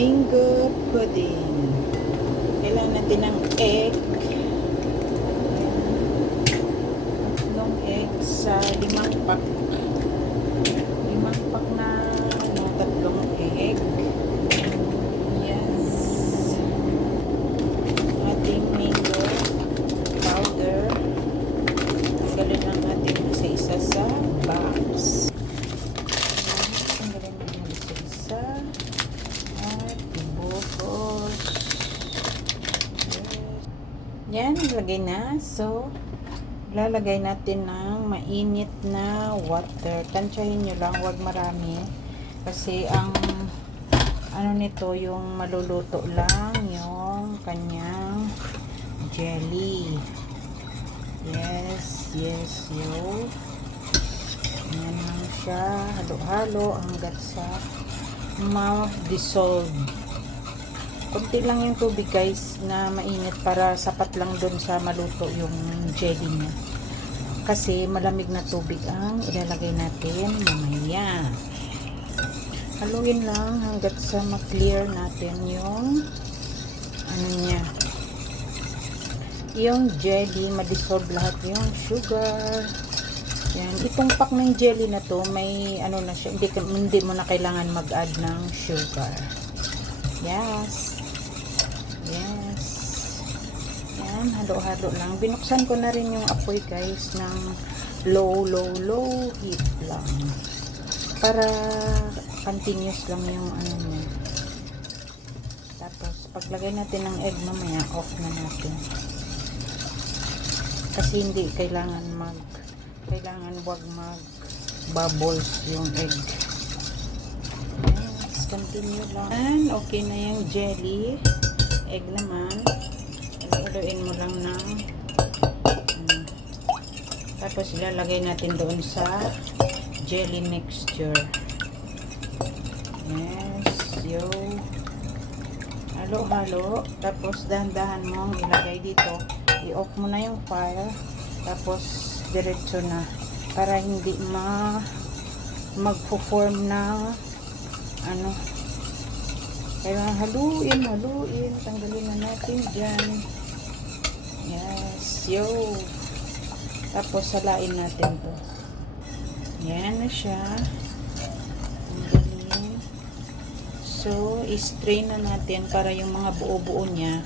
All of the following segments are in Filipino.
mango pudding. Kailangan natin ng egg. Tatlong egg sa 5 pack. 5 pack na tatlong egg. Yes. Ating mango powder. Tanggalin lang natin isa-isa sa box. Tanggalin natin isa-isa. At ibukos. Yan, ilagay na. So, lalagay natin ng mainit na water. Tansyahin nyo lang, huwag marami. Kasi ang ano nito, yung maluluto lang yung kanyang jelly. Yes, yes, yo. Yan lang siya. Halo-halo hanggat sa ma-dissolve. Kunti lang yung tubig guys na mainit para sapat lang dun sa maluto yung jelly niya. Kasi malamig na tubig ang ilalagay natin mamaya. Haluin lang hanggat sa ma-clear natin yung ano niya. Yung jelly, ma-dissolve lahat yung sugar. Yan, itong pack ng jelly na to, may ano na siya, hindi mo na kailangan mag-add ng sugar. Yes. Yes. Yan, halo-halo lang. Binuksan ko na rin yung apoy guys ng low heat lang. Para continuous lang yung ano niya. Tapos, paglagay natin ng egg mamaya, off na natin. Kasi hindi kailangan wag mag bubbles yung egg. Yes, continue lang. And okay na yung jelly. Egg naman. Haluin mo lang ng tapos ilalagay natin doon sa jelly mixture. Yes, yo. Halo-halo. Tapos dahan-dahan mong ilagay dito. I-off mo na yung fire. Tapos diretso na. Para hindi magpo-form na ano. Kaya haluin. Tanggalin na natin dyan. Yes, yo. Tapos salain natin to. Yan na siya. Tanggalin. So, i-strain na natin para yung mga buo-buo niya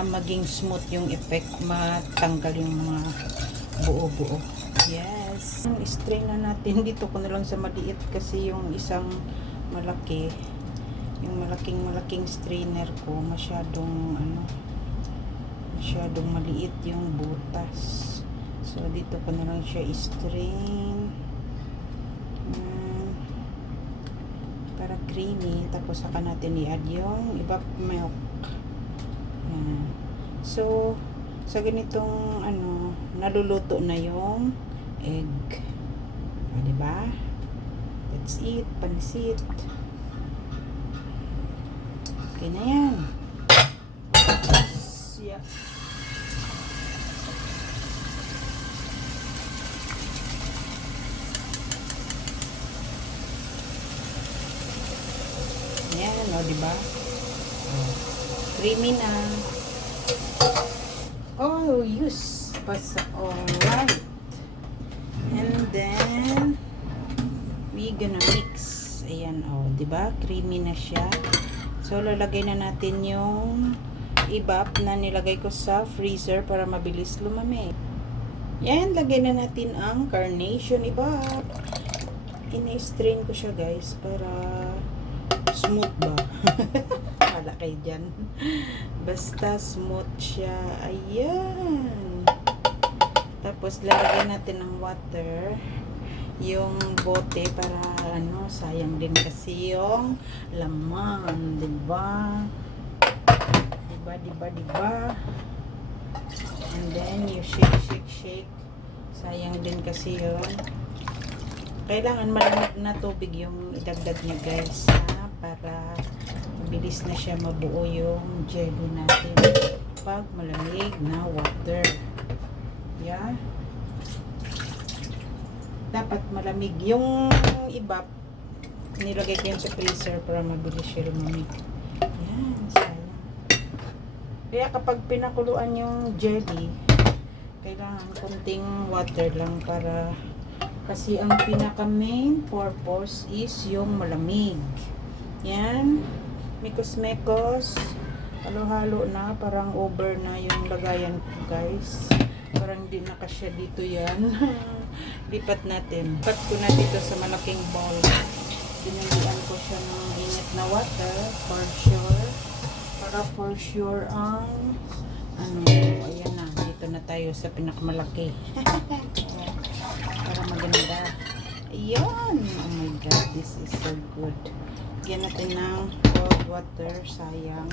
maging smooth yung effect, matanggal yung mga buo-buo. Yes. I-strain na natin. Dito ko na lang sa maliit kasi yung isang malaki, yung malaking strainer ko masyadong maliit yung butas. So dito ko na lang siya i-strain para creamy. Tapos saka natin i-add yung evap milk. So sa ganitong naluluto na yung egg. Diba? That's it. Pansit. Okay na yan. Yeah. Yan, diba? Creamy na. Oh, yes. Alright. And then we gonna mix. Ayan, diba? Creamy na siya. So, lalagay na natin yung evap na nilagay ko sa freezer para mabilis lumamig. Yan, lagay na natin ang carnation evap. Ina-strain ko siya guys para smooth ba? Wala kayo dyan. Basta smooth siya. Ayan. Tapos lalagyan natin ng water yung bote para sayang din kasi yung laman, diba? Diba? And then you shake. Sayang din kasi yun. Kailangan malamig na tubig yung idagdag niya guys, para mabilis na siya mabuo yung jelly natin pag malamig na water. Yeah. Dapat malamig yung evap nilagay ko yun sa freezer para mabilis siya lumamig. Yan, sayang. Kaya kapag pinakuluan yung jelly, kailangan konting water lang para kasi ang pinaka main purpose is yung malamig. Yan, mikos-mekos, halo-halo na, parang over na yung lagayan ko guys. Parang hindi na kasya dito yan. Lipat natin. Lipat ko na dito sa malaking bowl. Dinalian ko siya ng init na water for sure. Para for sure ang ayan na. Dito na tayo sa pinakamalaki. Para maganda. Ayan. Oh my god, this is so good. Lagyan natin ng cold water. Sayang.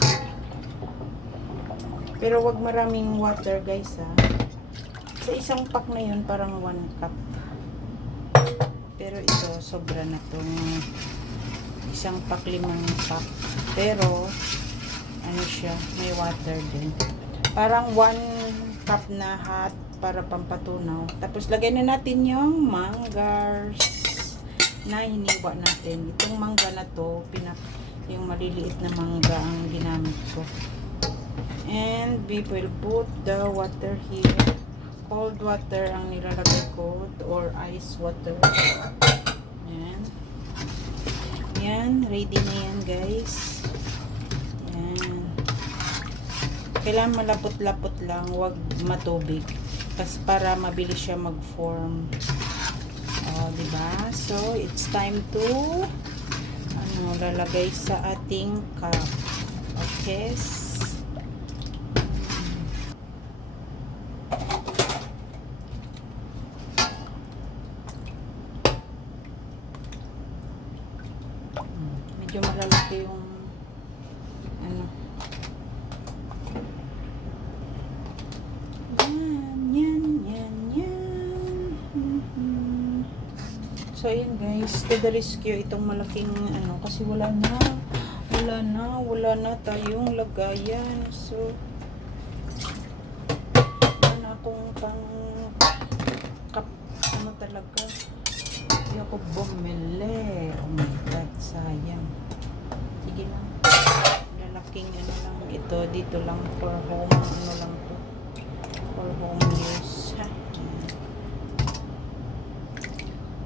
Pero wag maraming water guys ha. Sa isang pack na yun, parang 1 cup. Pero ito, sobra na itong isang pack, 5 pack. Pero, ano siya, may water din. Parang 1 cup na hot para pampatunaw. Tapos, lagay na natin yung manggars na hiniwa natin. Itong mangga na to, yung maliliit na mangga ang ginamit ko. And we will put the water here. Cold water ang nilalagay ko or ice water. Yan. Yan. Ready na yan guys. Yan. Kailangan malapot-lapot lang. Huwag matubig. Kasi para mabilis siya mag-form. O, diba? So, it's time to lalagay sa ating cup. Okay. Medyo malalaki yung yan. So ayan guys, to the rescue itong malaking kasi wala na tayong lagayan. So wala akong pang talaga. Hindi ako bumili. Oh my god, sayang. Sige lang. Lalaking lang ito. Dito lang for home. Lang to. For home use. Ha?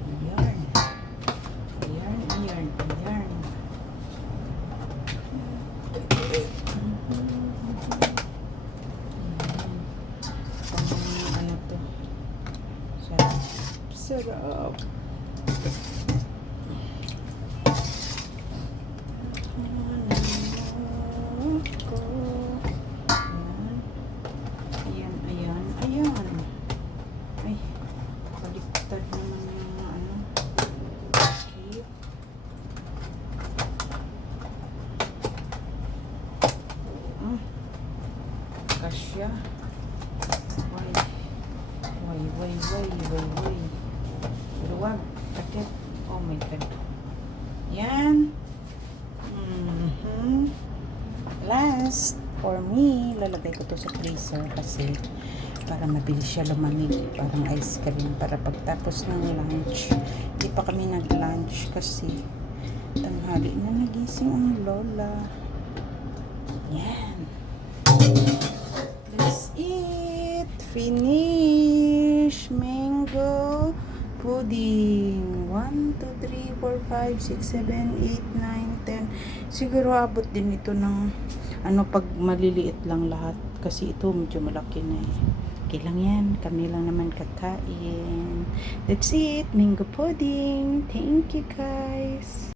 Ayan. Ayan. To. Sarap. Ayan. Ay, baliktad naman yung Okay. Kasya. Way. Luwag. Takip. Oh my god. Yan. Last, for me, lalagay ko to sa freezer kasi para mabilis siya lumamig. Parang ice cream. Para pagtapos ng lunch. Hindi pa kami nag-lunch kasi tanghali na nagising ang lola. Yan. Let's eat. Finish. Mango pudding. 1, 2, 3, 4, 5, 6, 7, 8, 9, 10. Siguro abot din ito ng pag maliliit lang lahat. Kasi ito medyo malaki na eh. Okay lang yan. Kami lang naman kakain. That's it. Mango pudding. Thank you guys.